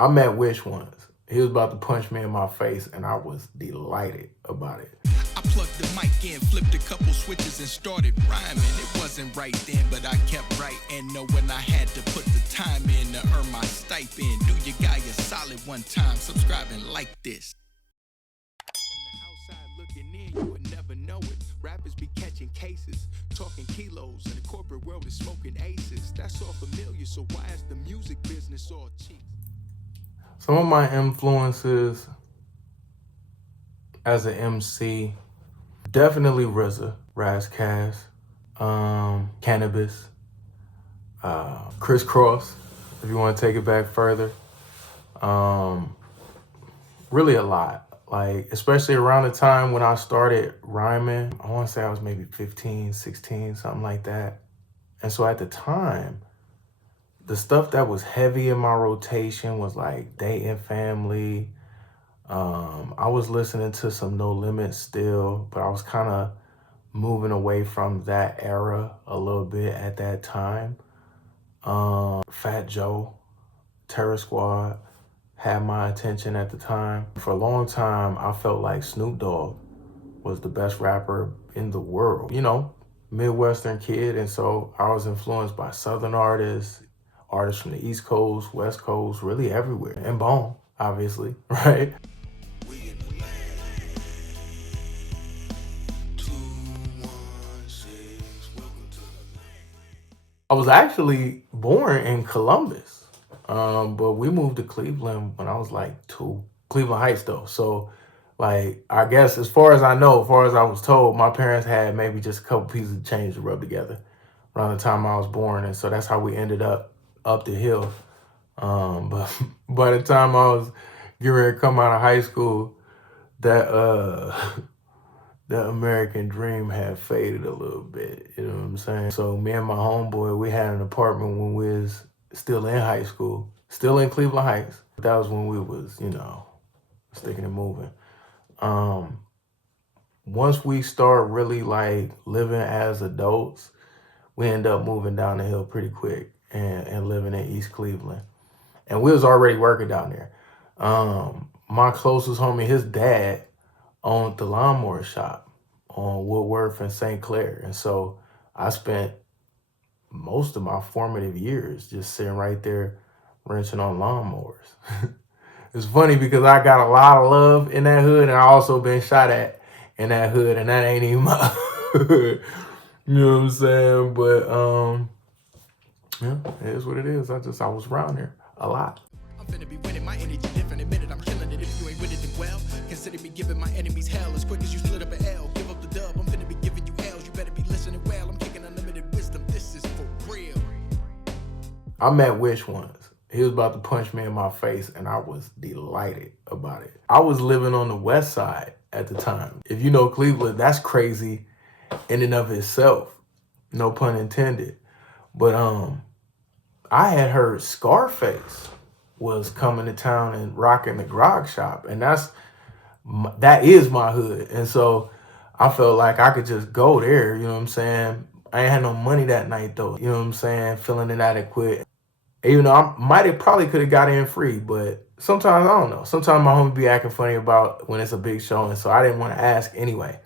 I met Wish once. He was about to punch me in my face, and I was delighted about it. I plugged the mic in, flipped a couple switches and started rhyming. It wasn't right then, but I kept writing, knowing I had to put the time in to earn my stipend. Do your guy a solid one time, subscribe and like this. From the outside looking in, you would never know it. Rappers be catching cases, talking kilos, and the corporate world is smoking aces. That's all familiar, so why is the music business all cheap? Some of my influences as an MC, definitely RZA, Razzcast, Cannabis, Crisscross, if you want to take it back further. Really a lot. Like, especially around the time when I started rhyming, I want to say I was maybe 15, 16, something like that. And so at the time, the stuff that was heavy in my rotation was like Dating Family. I was listening to some No Limit still, but I was kind of moving away from that era a little bit at that time. Fat Joe, Terror Squad had my attention at the time. For a long time, I felt like Snoop Dogg was the best rapper in the world. You know, Midwestern kid, and so I was influenced by Southern artists from the East Coast, West Coast, really everywhere. And Bone, obviously, right? I was actually born in Columbus, but we moved to Cleveland when I was like 2. Cleveland Heights, though. So, like, I guess as far as I know, as far as I was told, my parents had maybe just a couple pieces of change to rub together around the time I was born, and so that's how we ended up the hill. But by the time I was getting ready to come out of high school, that the American dream had faded a little bit, you know what I'm saying? So me and my homeboy, we had an apartment when we was still in high school, still in Cleveland Heights. That was when we was, you know, sticking and moving. Once we start really like living as adults, we end up moving down the hill pretty quick and living in East Cleveland. And we was already working down there. My closest homie, his dad, owned the lawnmower shop on Woodworth and St. Clair. And so I spent most of my formative years just sitting right there wrenching on lawnmowers. It's funny because I got a lot of love in that hood, and I also been shot at in that hood, and that ain't even my hood. You know what I'm saying? But yeah, it is what it is. I was around there a lot. I'm finna be winning my energy different. Admit it, I'm killing it. If you ain't with it, then well, consider me giving my enemies hell as quick as you split up an L. Give up the dub, I'm finna be giving you L's. You better be listening well. I'm kicking unlimited wisdom. This is for real. I met Wish once. He was about to punch me in my face, and I was delighted about it. I was living on the west side at the time. If you know Cleveland, that's crazy in and of itself. No pun intended. But I had heard Scarface was coming to town and rocking the grog shop, and that is my hood. And so I felt like I could just go there, you know what I'm saying? I ain't had no money that night though, you know what I'm saying? Feeling inadequate. Even though I probably could have got in free, but sometimes I don't know. Sometimes my homie be acting funny about when it's a big show, and so I didn't want to ask anyway.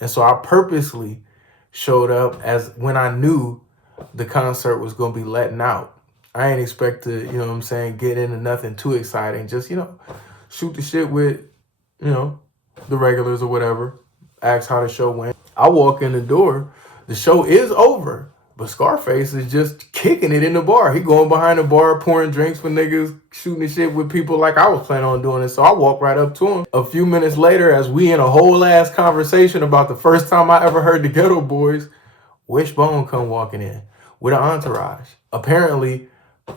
And so I purposely showed up as when I knew the concert was gonna be letting out. I ain't expect to, you know what I'm saying, get into nothing too exciting. Just, you know, shoot the shit with, you know, the regulars or whatever. Ask how the show went. I walk in the door. The show is over. But Scarface is just kicking it in the bar. He going behind the bar, pouring drinks with niggas, shooting the shit with people like I was planning on doing it. So I walk right up to him. A few minutes later, as we in a whole ass conversation about the first time I ever heard the Ghetto Boys, Wishbone come walking in with an entourage. Apparently,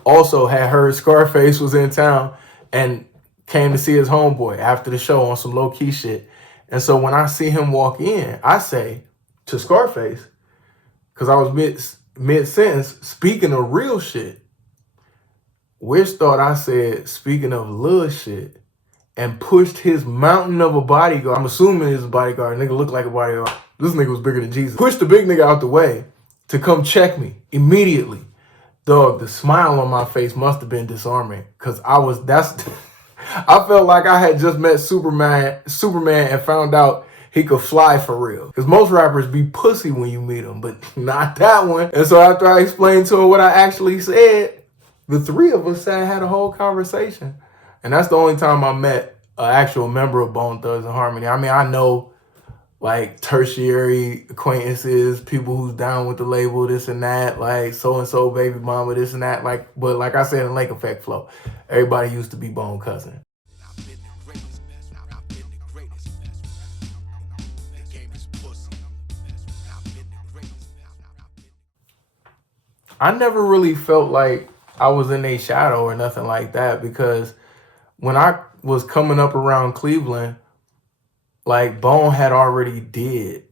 also had heard Scarface was in town and came to see his homeboy after the show on some low-key shit. And so when I see him walk in, I say to Scarface, because I was mid-sentence, speaking of real shit, Wish thought I said, speaking of little shit, and pushed his mountain of a bodyguard. I'm assuming he's a bodyguard. Nigga looked like a bodyguard. This nigga was bigger than Jesus. Pushed the big nigga out the way to come check me immediately. Dog, the smile on my face must have been disarming because I felt like I had just met Superman and found out he could fly for real. Because most rappers be pussy when you meet them, but not that one. And so after I explained to him what I actually said, the three of us sat and had a whole conversation. And that's the only time I met an actual member of Bone Thugs and Harmony. I mean, I know like tertiary acquaintances, people who's down with the label, this and that, like so and so baby mama, this and that. Like, but like I said in Lake Effect Flow, everybody used to be Bone cousin. I never really felt like I was in a shadow or nothing like that because when I was coming up around Cleveland, like Bone had already did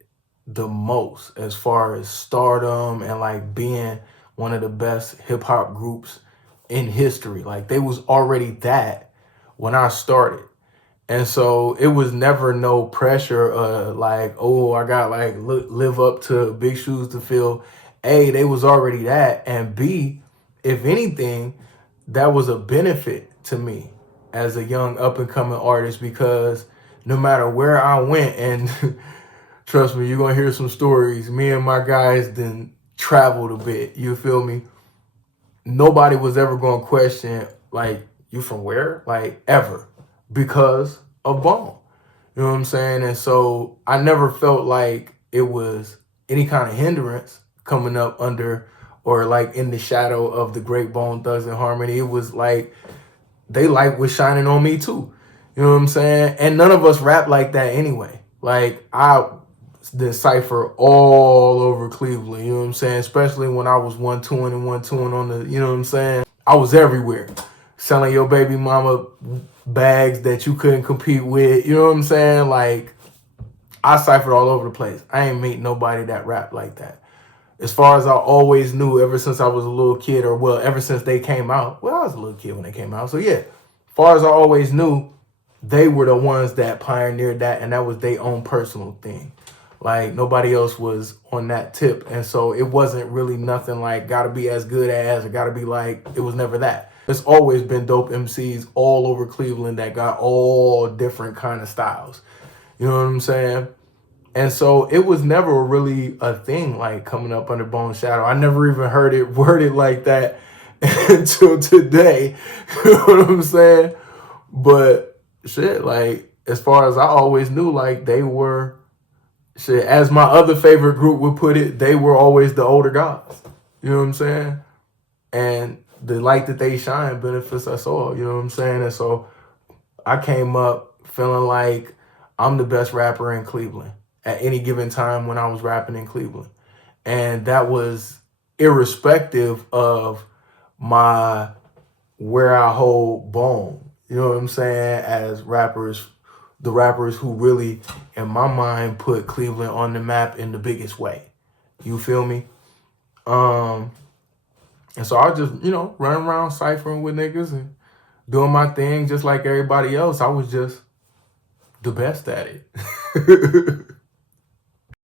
the most as far as stardom and like being one of the best hip hop groups in history. Like they was already that when I started. And so it was never no pressure like, oh, I got like live up to big shoes to fill. A, they was already that. And B, if anything, that was a benefit to me as a young up and coming artist because no matter where I went, and trust me, you're gonna hear some stories. Me and my guys then traveled a bit. You feel me? Nobody was ever gonna question like you from where, like ever, because of Bone. You know what I'm saying? And so I never felt like it was any kind of hindrance coming up under or like in the shadow of the great Bone Thugs and Harmony. It was like they light was shining on me too. You know what I'm saying? And none of us rap like that anyway. Like I decipher all over Cleveland, you know what I'm saying? Especially when I was 1-2ing on the, you know what I'm saying? I was everywhere. Selling your baby mama bags that you couldn't compete with, you know what I'm saying? Like I ciphered all over the place. I ain't meet nobody that rap like that. As far as I always knew ever since I was a little kid, or well, ever since they came out. Well, I was a little kid when they came out. So yeah, as far as I always knew, they were the ones that pioneered that, and that was their own personal thing. Like nobody else was on that tip. And so it wasn't really nothing like gotta be as good as or gotta be like, it was never that. It's always been dope MCs all over Cleveland that got all different kind of styles. You know what I'm saying? And so it was never really a thing like coming up under Bone Shadow. I never even heard it worded like that until today. You know what I'm saying? But shit, like as far as I always knew, like they were shit, as my other favorite group would put it, they were always the older gods. You know what I'm saying? And the light that they shine benefits us all. You know what I'm saying? And so I came up feeling like I'm the best rapper in Cleveland at any given time when I was rapping in Cleveland. And that was irrespective of my where I hold Bone. You know what I'm saying? As rappers, the rappers who really, in my mind, put Cleveland on the map in the biggest way. You feel me? And so I just, you know, running around ciphering with niggas and doing my thing just like everybody else. I was just the best at it.